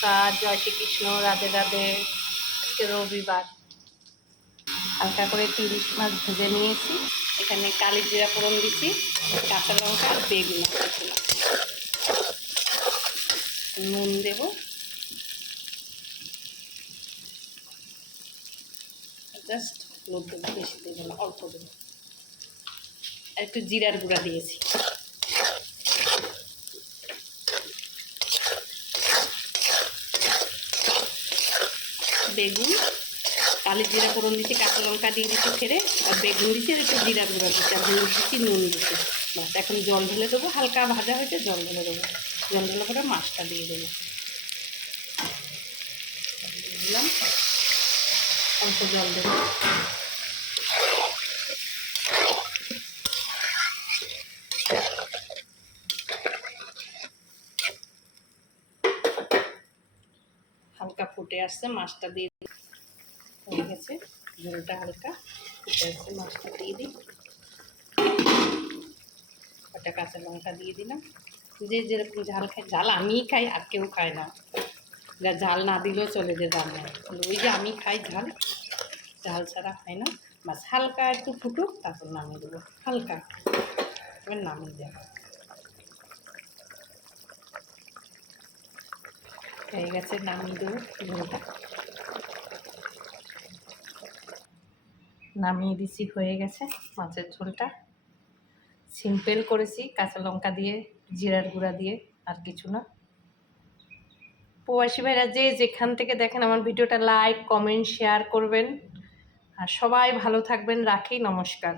নমস্কার, জয় শ্রীকৃষ্ণ, রাধে রাধে। আজকে রবিবার। হালকা করে ইলিশ মাছ ভেজে নিয়েছি। এখানে কালি জিরা ফোড়ন দিচ্ছি, কাঁচা লঙ্কা আর বেগুন দিয়েছিলাম। নুন দেব, জাস্ট হলুদ দেবো, বেশি দেবো না, অল্প দেবো। আর একটু জিরার গুঁড়া দিয়েছি। বেগুন, কালি জিরা ফোড়ন দিচ্ছি, কাঁচা লঙ্কা দিয়ে দিচ্ছি ফেরে, আর বেগুন দিচ্ছি, আর একটু জিরা গুঁড়া দিচ্ছি, আর হলুদ দিচ্ছি, নুন দিচ্ছি। বাস, এখন জল ঢেলে দেবো। হালকা ভাজা হয়েছে, জল ঢেলে দেবো। জল ঢেলে পরে মাছটা দিয়ে দেবো। দিলাম, অল্প জল দেবো। হালকা ফুটে আসছে, মাছটা দিয়ে হয়ে গেছে। ঝোলটা হালকা ফুটে আসছে, মাছটা দিয়ে দিই। একটা কাঁচা লঙ্কা দিয়ে দিলাম। যে যেরকম ঝাল খায়, ঝাল আমিই খাই, আর কেউ খায় না। যা ঝাল না দিলেও চলে যে রান্নায়, ওই যে আমি খাই ঝাল, ঝাল ছাড়া খাই না। বাস হালকা একটু ফুটুক, তারপর নামিয়ে দেবো। হালকা এবার নামিয়ে দেবো। হয়ে গেছে, নামিয়ে দেবো ঝোলটা। নামিয়ে দিছি, হয়ে গেছে মাছের ঝোলটা। সিম্পল করেছি, কাঁচা লঙ্কা দিয়ে, জিরার গুঁড়া দিয়ে, আর কিছু না। প্রবাসী ভাইরা যে যেখান থেকে দেখেন আমার ভিডিওটা লাইক, কমেন্ট, শেয়ার করবেন। আর সবাই ভালো থাকবেন। রাখি, নমস্কার।